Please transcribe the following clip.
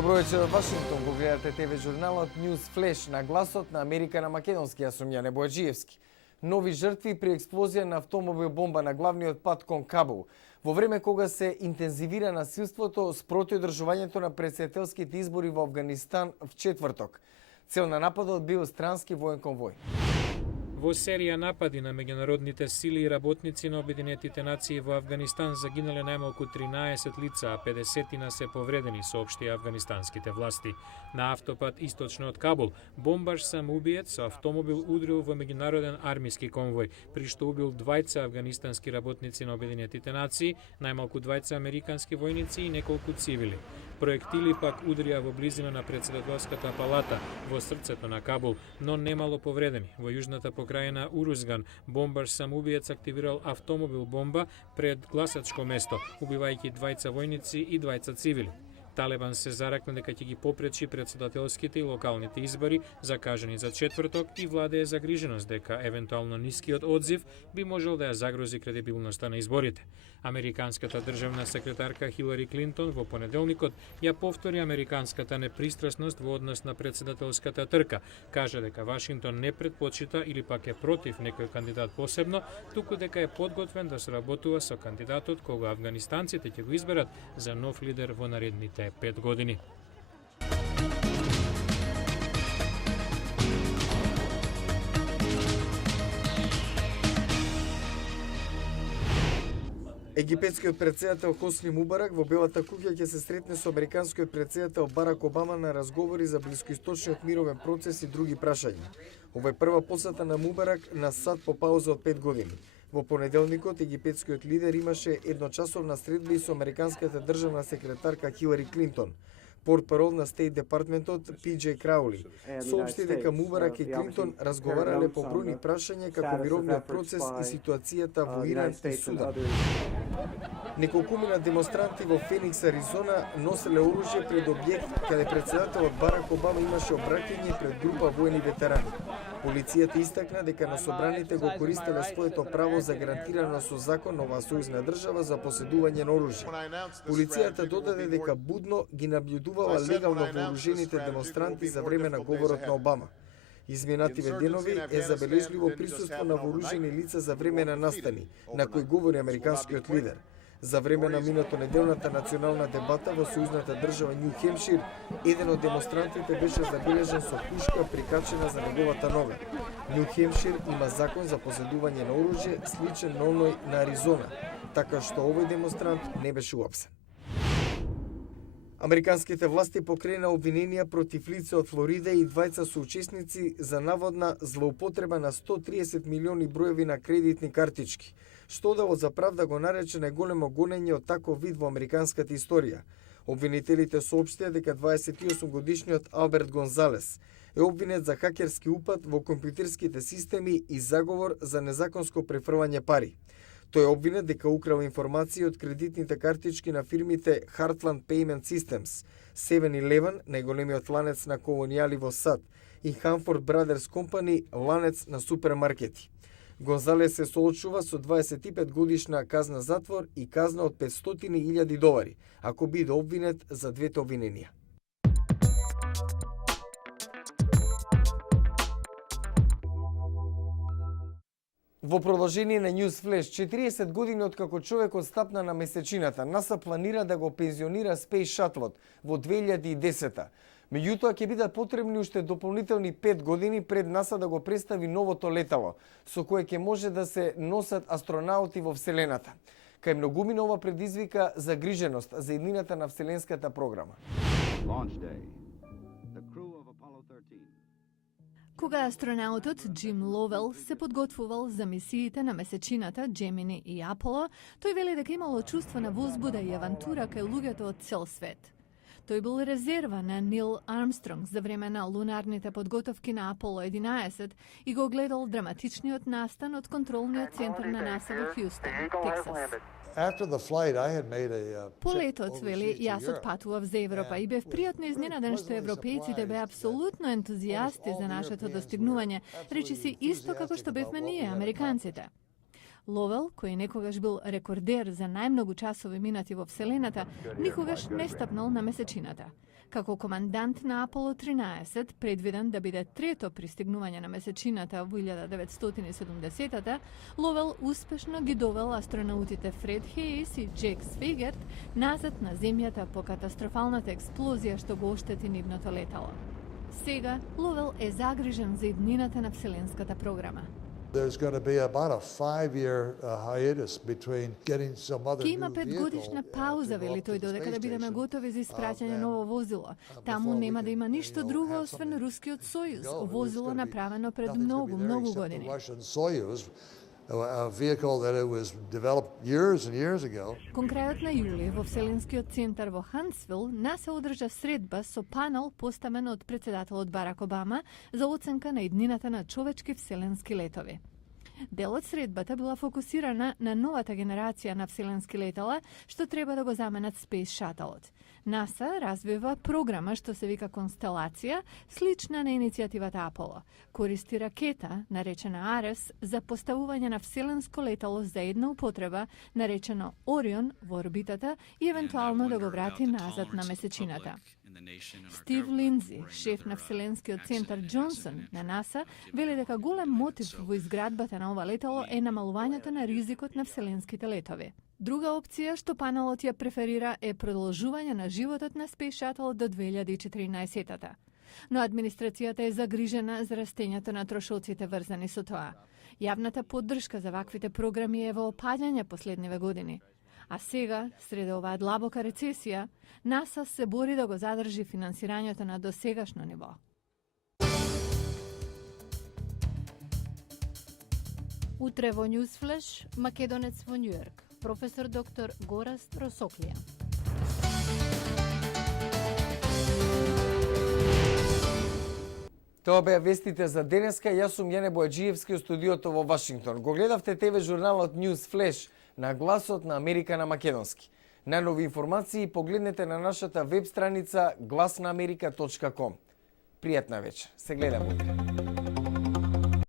Добро вечер од Вашингтон, го гледате ТВ журналот News Flash на гласот на Америка на македонски, јас сум Јане Бојаджиевски. Нови жртви при експлозија на автомобил бомба на главниот пат кон Кабул. Во време кога се интензивира насилството спроти одржувањето на претседателските избори во Авганистан в четврток. Цел на нападот бил странски воен конвој. Во серија напади на меѓународните сили и работници на Обединетите нации во Авганистан загинале најмалку 13 лица, а 50 се повредени, соопшти афганистанските власти. На автопат источно од Кабул, бомбаш самоубиец со автомобил удрил во меѓународен армиски конвој, при што убил 2 афганистански работници на Обединетите нации, најмалку 2 американски војници и неколку цивили. Проектили пак удрија во близина на претседателската палата во срцето на Кабул, но немало повредени. Во јужната покрајна Урузган, бомбаш самоубиец активирал автомобил бомба пред гласачко место, убивајќи 2 војници и 2 цивили. Талебан се заракна дека ќе ги попречи претседателските и локалните избори закажани за четврток и владее загриженост дека евентуално нискиот одзив би можел да ја загрози кредибилноста на изборите. Американската државна секретарка Хилари Клинтон во понеделникот ја повтори американската непристрасност во однос на претседателската трка. Кажа дека Вашингтон не предпочита или пак е против некој кандидат посебно, туку дека е подготвен да соработува со кандидатот кога афганистанците ќе го изберат за нов лидер во наредните 5 години. Египетскиот претседател Хосни Мубарак во Белата куќа ќе се сретне со американскиот претседател Барак Обама на разговори за блискоисточниот мировен процес и други прашања. Ова е прва посета на Мубарак на САД по пауза од 5 години. Во понеделникот египетскиот лидер имаше едночасовна средба и со американската државна секретарка Хилари Клинтон. Портпарол на Стейт Департментот Пи.Џ. Краули соопшти дека Мубарак и Клинтон разговарале по бројни прашања како мировниот процес и ситуацијата во Иран и Судан. Неколкумина демонстранти во Феникс, Аризона носеле оружје пред објект каде претседателот Барак Обама имаше обраќање пред група воени ветерани. Полицијата истакна дека на собраните го користеле своето право за гарантирано со закон на оваа сојузна држава за поседување на оружје. Полицијата додаде дека будно ги наблюдувала легално вооружените демонстранти за време на говорот на Обама. Изминативе денови е забележливо присуство на вооружени лица за време на настани, на кои говори американскиот лидер. За време на минато неделната национална дебата во сојузната држава Њу Хемшир, еден од демонстрантите беше забележен со пушка прикачена за неговата нога. Њу Хемшир има закон за поседување на оружје сличен на оној на Аризона, така што овој демонстрант не беше уапсен. Американските власти покрена обвиненија против лице од Флорида и 2 соучесници за наводна злоупотреба на 130 милиони броеви на кредитни картички, што Одделот за правда го нарече најголемо гонење од таков вид во американската историја. Обвинителите соопштија дека 28-годишниот Алберт Гонзалес е обвинет за хакерски упад во компјутерските системи и заговор за незаконско префрвање пари. Тој е обвинет дека украл информации од кредитните картички на фирмите Heartland Payment Systems, 7-Eleven, најголемиот ланец на колонијали во САД, и Hanford Brothers Company, ланец на супермаркети. Гонзалес се соочува со 25 годишна казна затвор и казна од $500,000, ако биде обвинет за двете обвиненија. Во продолжение на News Flash, 40 години откако човекот стапна на месечината, НАСА планира да го пензионира Space Shuttle во 2010. Меѓутоа ќе бидат потребни уште дополнителни 5 години пред НАСА да го представи новото летало, со кое ќе може да се носат астронаути во Вселената. Кај многумина ова предизвика загриженост за иднината на Вселенската програма. Кога астронаутот Джим Ловел се подготвувал за мисиите на месечината Джемини и Аполо, тој вели дека имало чувство на возбуда и авантура кај луѓето од цел свет. Тој бил резерва на Нил Армстронг за време на лунарните подготовки на Аполо 11 и го гледал драматичниот настан од контролниот центар на НАСА во Хјустон, Тексас. По летот, вели, јас отпатував за Европа и бев пријатно изненаден што европејците беа апсолутно ентузијасти за нашето достигнување, речиси исто како што бевме ние, американците. Ловел, кој некогаш бил рекордер за најмногу часови минати во Вселената, никогаш не стапнал на месечината. Како командант на Аполо 13, предвиден да биде трето пристигнување на месечината во 1970-та, Ловел успешно ги довел астронаутите Фред Хеис и Джек Свегерт назад на земјата по катастрофалната експлозија што го оштети нивното летало. Сега Ловел е загрижен за иднината на вселенската програма. There's going to be about a 5-year hiatus between getting some other Ке има new 5-годишна vehicle пауза, to go вели up тој, to the додека да space бидеме station. готови за испраќање then, ново возило. Таму before we нема да can, има ништо друго have освен something рускиот Сојуз, go. There's возило gonna be направено пред nothing's gonna be многу, there многу except the години. Russian Soyuz, a vehicle that it was developed years and years ago. Кон крајот на јули во Вселенскиот центар во Хансвил, НАСА одржа средба со панел поставен од претседателот Барак Обама за оценка на иднината на човечки вселенски летови. Дел од средбата била фокусирана на новата генерација на вселенски летала што треба да го заменат Space Shuttle-от. НАСА развива програма што се вика Констелација, слична на иницијативата Аполо. Користи ракета, наречена Арес, за поставување на вселенско летало за една употреба, наречено Орион, во орбитата и евентуално да го врати назад на месечината. Стив Линдзи, шеф на Вселенскиот центар Џонсон на НАСА, вели дека голем мотив во изградбата на ова летало е намалувањето на ризикот на вселенските летови. Друга опција што панелот ја преферира е продолжување на животот на Space Shuttle до 2014-та. Но администрацијата е загрижена за растењето на трошоците врзани со тоа. Јавната поддршка за ваквите програми е во опаѓање последниве години. А сега, среде оваа длабока рецесија, НАСА се бори да го задржи финансирањето на досегашно ниво. Утре во Newsflash, македонец во Њујорк, професор доктор Гораст Росоклија. Тоа беа вестите за денеска. Јас сум Јане Бојаджиевски од студиото во Вашингтон. Го гледавте ТВ журналот News Flash на гласот на Америка на македонски. Најнови информации погледнете на нашата веб страница glasnaamerika.com. Пријатна вечер. Се гледаме утре.